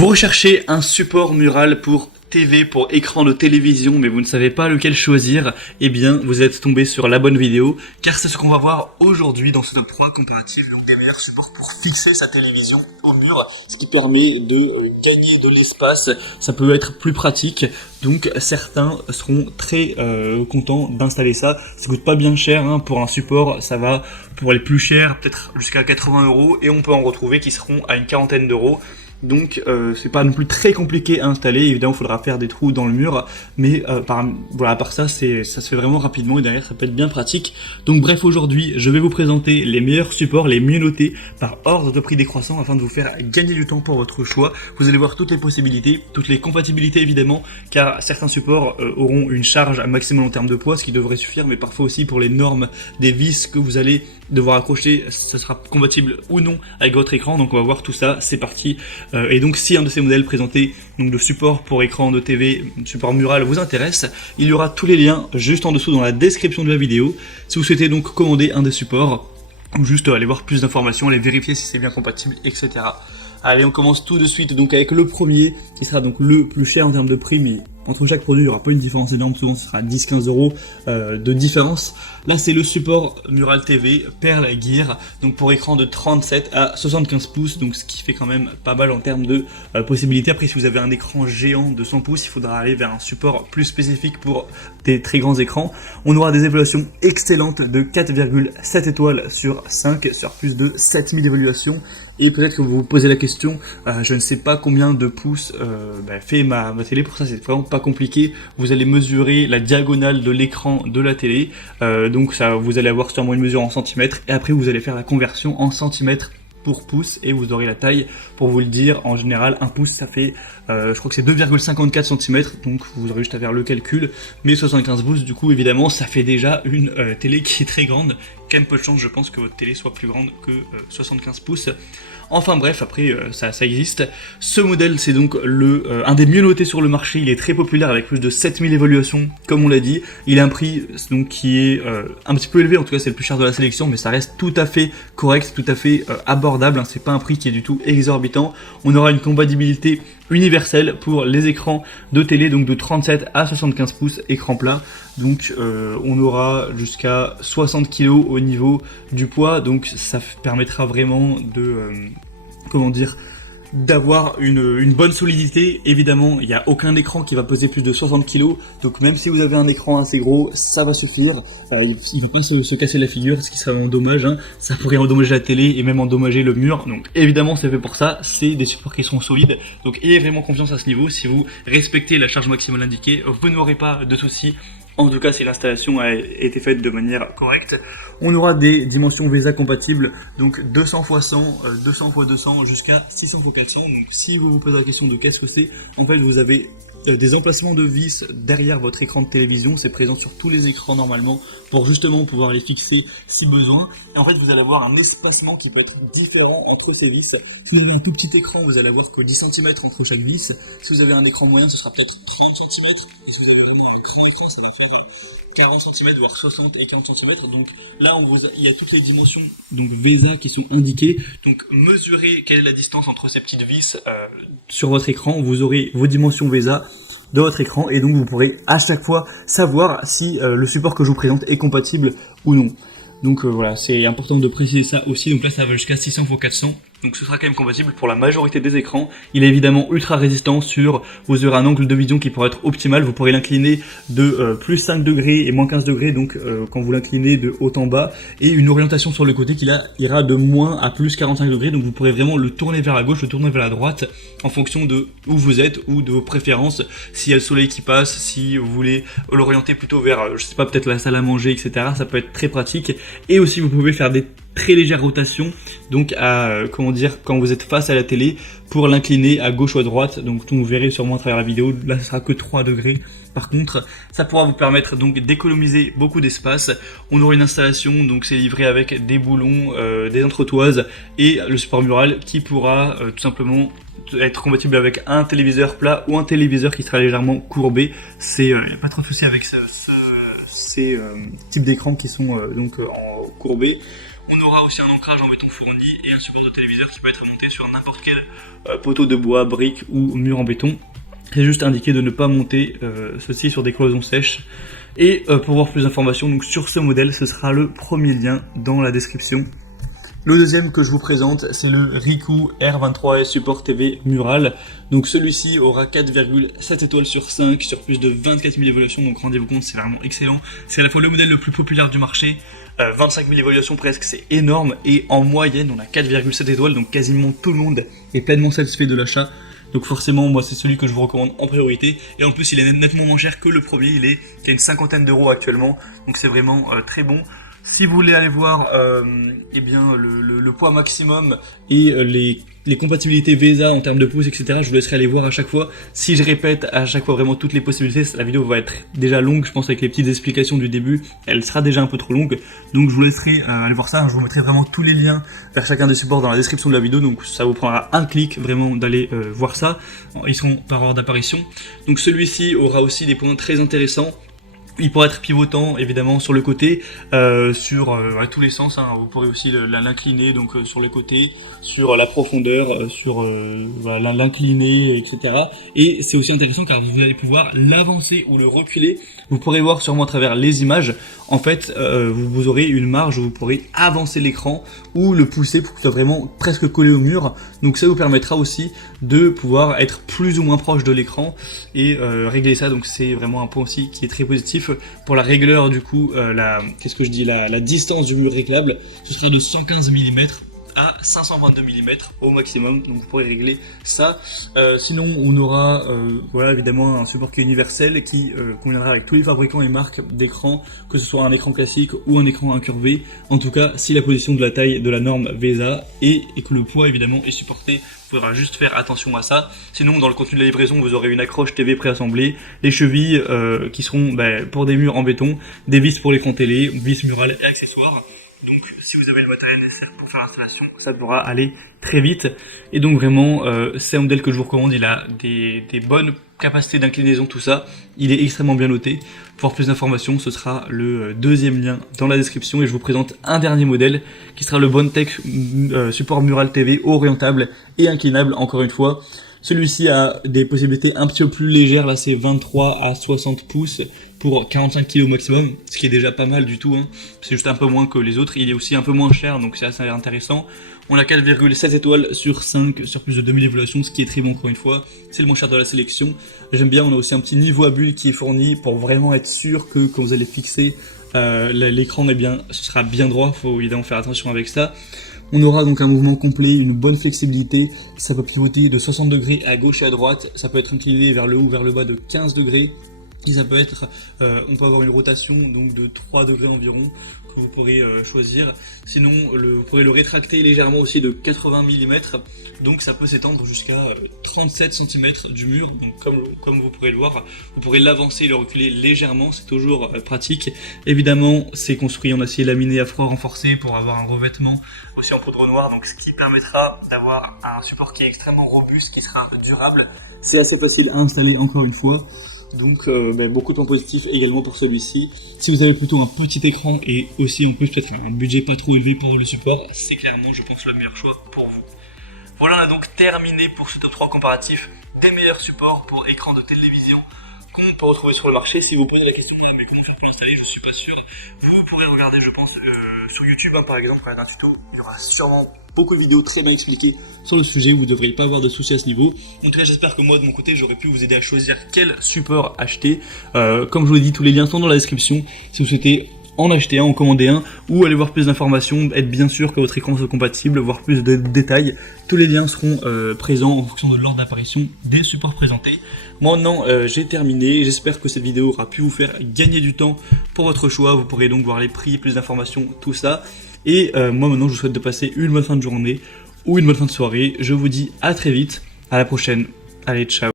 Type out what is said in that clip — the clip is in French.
Vous recherchez un support mural pour TV, pour écran de télévision, mais vous ne savez pas lequel choisir, eh bien vous êtes tombé sur la bonne vidéo, car c'est ce qu'on va voir aujourd'hui dans ce top 3 comparatif des meilleurs supports pour fixer sa télévision au mur, ce qui permet de gagner de l'espace, ça peut être plus pratique, donc certains seront très contents d'installer ça. Ça coûte pas bien cher hein, pour un support, ça va pour les plus chers, peut-être jusqu'à 80 €, et on peut en retrouver qui seront à une quarantaine d'euros. Donc c'est pas non plus très compliqué à installer, évidemment il faudra faire des trous dans le mur, mais par ça, ça se fait vraiment rapidement et derrière ça peut être bien pratique. Donc bref, aujourd'hui je vais vous présenter les meilleurs supports, les mieux notés par ordre de prix décroissant afin de vous faire gagner du temps pour votre choix. Vous allez voir toutes les possibilités, toutes les compatibilités évidemment, car certains supports auront une charge maximum en termes de poids, ce qui devrait suffire, mais parfois aussi pour les normes des vis que vous allez devoir accrocher, ce sera compatible ou non avec votre écran, donc on va voir tout ça, c'est parti. Et donc si un de ces modèles présentés donc de support pour écran de TV, support mural vous intéresse, il y aura tous les liens juste en dessous dans la description de la vidéo. Si vous souhaitez donc commander un des supports, ou juste aller voir plus d'informations, aller vérifier si c'est bien compatible, etc. Allez, on commence tout de suite donc avec le premier, qui sera donc le plus cher en termes de prix, mais entre chaque produit, il n'y aura pas une différence énorme, souvent ce sera 10-15 € de différence. Là, c'est le support Mural TV Pearl Gear, donc pour écran de 37 à 75 pouces, donc ce qui fait quand même pas mal en termes de possibilités. Après, si vous avez un écran géant de 100 pouces, il faudra aller vers un support plus spécifique pour des très grands écrans. On aura des évaluations excellentes de 4,7 étoiles sur 5, sur plus de 7000 évaluations. Et peut-être que vous vous posez la question, je ne sais pas combien de pouces fait ma télé, pour ça c'est vraiment pas compliqué. Vous allez mesurer la diagonale de l'écran de la télé, donc ça, vous allez avoir sûrement une mesure en centimètres, et après vous allez faire la conversion en centimètres pour pouce, et vous aurez la taille pour vous le dire. En général, un pouce ça fait, je crois que c'est 2,54 cm, donc vous aurez juste à faire le calcul, mais 75 pouces du coup évidemment ça fait déjà une télé qui est très grande. Quand même peu de chance je pense que votre télé soit plus grande que 75 pouces. Enfin bref, après ça existe. Ce modèle c'est donc un des mieux notés sur le marché, il est très populaire avec plus de 7000 évaluations comme on l'a dit. Il a un prix donc qui est un petit peu élevé, en tout cas c'est le plus cher de la sélection, mais ça reste tout à fait correct, tout à fait abordable, hein. C'est pas un prix qui est du tout exorbitant. On aura une compatibilité universelle pour les écrans de télé, donc de 37 à 75 pouces écran plat. Donc on aura jusqu'à 60 kg au niveau du poids, donc ça permettra vraiment de d'avoir une bonne solidité. Évidemment, il n'y a aucun écran qui va peser plus de 60 kg, donc même si vous avez un écran assez gros, ça va suffire. Il ne va pas se casser la figure, ce qui serait vraiment dommage, hein. Ça pourrait endommager la télé et même endommager le mur, donc évidemment c'est fait pour ça, c'est des supports qui sont solides, donc ayez vraiment confiance à ce niveau. Si vous respectez la charge maximale indiquée, vous n'aurez pas de soucis. En tout cas, si l'installation a été faite de manière correcte. On aura des dimensions VESA compatibles, donc 200 x 100, 200 x 200 jusqu'à 600 x 400. Donc si vous vous posez la question de qu'est-ce que c'est, en fait vous avez des emplacements de vis derrière votre écran de télévision, c'est présent sur tous les écrans normalement pour justement pouvoir les fixer si besoin. Et en fait vous allez avoir un espacement qui peut être différent entre ces vis. Si vous avez un tout petit écran, vous allez avoir que 10 cm entre chaque vis. Si vous avez un écran moyen, ce sera peut-être 30 cm. Et si vous avez vraiment un grand écran, ça va faire 40 cm, voire 60 et 40 cm. Donc là il y a toutes les dimensions donc VESA qui sont indiquées. Donc mesurez quelle est la distance entre ces petites vis sur votre écran. Vous aurez vos dimensions VESA de votre écran et donc vous pourrez à chaque fois savoir si le support que je vous présente est compatible ou non. Donc voilà, c'est important de préciser ça aussi. Donc là ça va jusqu'à 600 x 400. Donc ce sera quand même compatible pour la majorité des écrans. Il est évidemment ultra résistant sur, vous aurez un angle de vision qui pourra être optimal. Vous pourrez l'incliner de plus 5 degrés et moins 15 degrés, donc quand vous l'inclinez de haut en bas, et une orientation sur le côté qui là ira de moins à plus 45 degrés. Donc vous pourrez vraiment le tourner vers la gauche, le tourner vers la droite en fonction de où vous êtes ou de vos préférences. S'il y a le soleil qui passe, si vous voulez l'orienter plutôt vers, je sais pas, peut-être la salle à manger, etc. Ça peut être très pratique. Et aussi vous pouvez faire des très légère rotation, donc à quand vous êtes face à la télé, pour l'incliner à gauche ou à droite. Donc vous verrez sûrement à travers la vidéo, là ce sera que 3 degrés. Par contre, ça pourra vous permettre donc d'économiser beaucoup d'espace. On aura une installation, donc c'est livré avec des boulons, des entretoises et le support mural qui pourra tout simplement être compatible avec un téléviseur plat ou un téléviseur qui sera légèrement courbé. C'est pas trop de souci avec ces types d'écrans qui sont courbés. On aura aussi un ancrage en béton fourni et un support de téléviseur qui peut être monté sur n'importe quel poteau de bois, brique ou mur en béton. C'est juste indiqué de ne pas monter ceci sur des cloisons sèches. Et pour voir plus d'informations donc sur ce modèle, ce sera le premier lien dans la description. Le deuxième que je vous présente, c'est le Ricoh R23S Support TV Mural. Donc celui-ci aura 4,7 étoiles sur 5 sur plus de 24 000 évaluations. Donc rendez-vous compte, c'est vraiment excellent. C'est à la fois le modèle le plus populaire du marché. 25 000 évaluations presque, c'est énorme. Et en moyenne, on a 4,7 étoiles. Donc quasiment tout le monde est pleinement satisfait de l'achat. Donc forcément, moi c'est celui que je vous recommande en priorité. Et en plus, il est nettement moins cher que le premier. Il est à une cinquantaine d'euros actuellement. Donc c'est vraiment très bon. Si vous voulez aller voir eh bien, le poids maximum et les compatibilités VESA en termes de pouces, etc., je vous laisserai aller voir à chaque fois. Si je répète à chaque fois vraiment toutes les possibilités, la vidéo va être déjà longue, je pense, avec les petites explications du début. Elle sera déjà un peu trop longue. Donc je vous laisserai aller voir ça. Je vous mettrai vraiment tous les liens vers chacun des supports dans la description de la vidéo. Donc ça vous prendra un clic vraiment d'aller voir ça. Ils seront par ordre d'apparition. Donc celui-ci aura aussi des points très intéressants. Il pourra être pivotant évidemment sur le côté, sur tous les sens, hein. Vous pourrez aussi l'incliner donc sur les côtés, sur la profondeur, sur l'incliner, etc. Et c'est aussi intéressant car vous allez pouvoir l'avancer ou le reculer. Vous pourrez voir sûrement à travers les images, en fait vous aurez une marge où vous pourrez avancer l'écran ou le pousser pour qu'il soit vraiment presque collé au mur. Donc ça vous permettra aussi de pouvoir être plus ou moins proche de l'écran et régler ça. Donc c'est vraiment un point aussi qui est très positif. Pour la régleur du coup, la distance du mur réglable, ce sera de 115 mm à 522 mm au maximum, donc vous pourrez régler ça. Sinon on aura voilà évidemment un support qui est universel qui conviendra avec tous les fabricants et marques d'écran, que ce soit un écran classique ou un écran incurvé, en tout cas si la position de la taille de la norme VESA et que le poids évidemment est supporté. Il faudra juste faire attention à ça. Sinon, dans le contenu de la livraison, vous aurez une accroche TV préassemblée, les chevilles qui seront pour des murs en béton, des vis pour l'écran télé, vis murales et accessoires. Donc, si vous avez le matériel nécessaire pour faire l'installation, ça pourra aller très vite. Et donc vraiment, c'est un modèle que je vous recommande. Il a des bonnes capacités d'inclinaison, tout ça. Il est extrêmement bien noté. Pour avoir plus d'informations, ce sera le deuxième lien dans la description. Et je vous présente un dernier modèle qui sera le Bondtech support Mural TV orientable et inclinable, encore une fois. Celui-ci a des possibilités un petit peu plus légères. Là, c'est 23 à 60 pouces pour 45 kg maximum, ce qui est déjà pas mal du tout, hein. C'est juste un peu moins que les autres. Il est aussi un peu moins cher, donc c'est assez intéressant. On a 4,7 étoiles sur 5 sur plus de 2000 évaluations, ce qui est très bon encore une fois. C'est le moins cher de la sélection. J'aime bien, on a aussi un petit niveau à bulle qui est fourni pour vraiment être sûr que quand vous allez fixer l'écran, eh bien, ce sera bien droit. Il faut évidemment faire attention avec ça. On aura donc un mouvement complet, une bonne flexibilité. Ça peut pivoter de 60 degrés à gauche et à droite. Ça peut être incliné vers le haut ou vers le bas de 15 degrés. Et ça peut être, on peut avoir une rotation donc de 3 degrés environ que vous pourrez choisir. Sinon, vous pourrez le rétracter légèrement aussi de 80 mm. Donc ça peut s'étendre jusqu'à 37 cm du mur. Donc comme vous pourrez le voir, vous pourrez l'avancer et le reculer légèrement. C'est toujours pratique. Évidemment, c'est construit en acier laminé à froid renforcé pour avoir un revêtement aussi en poudre noire. Donc ce qui permettra d'avoir un support qui est extrêmement robuste, qui sera durable. C'est assez facile à installer encore une fois. Donc beaucoup de points positifs également pour celui-ci. Si vous avez plutôt un petit écran et aussi en plus peut-être un budget pas trop élevé pour le support, c'est clairement je pense le meilleur choix pour vous. Voilà, on a donc terminé pour ce top 3 comparatif des meilleurs supports pour écran de télévision qu'on peut retrouver sur le marché. Si vous posez la question mais comment faire pour l'installer, je suis pas sûr. Vous pourrez regarder je pense sur YouTube par exemple, quand il y a un tuto, il y aura sûrement beaucoup de vidéos très bien expliquées sur le sujet, vous ne devriez pas avoir de soucis à ce niveau. En tout cas, j'espère que moi de mon côté j'aurais pu vous aider à choisir quel support acheter. Comme je vous l'ai dit, tous les liens sont dans la description si vous souhaitez en acheter un, en commander un ou aller voir plus d'informations, être bien sûr que votre écran soit compatible, voir plus de détails. Tous les liens seront présents en fonction de l'ordre d'apparition des supports présentés. Moi maintenant j'ai terminé, j'espère que cette vidéo aura pu vous faire gagner du temps pour votre choix. Vous pourrez donc voir les prix, plus d'informations, tout ça. Et moi maintenant je vous souhaite de passer une bonne fin de journée ou une bonne fin de soirée. Je vous dis à très vite, à la prochaine, allez ciao.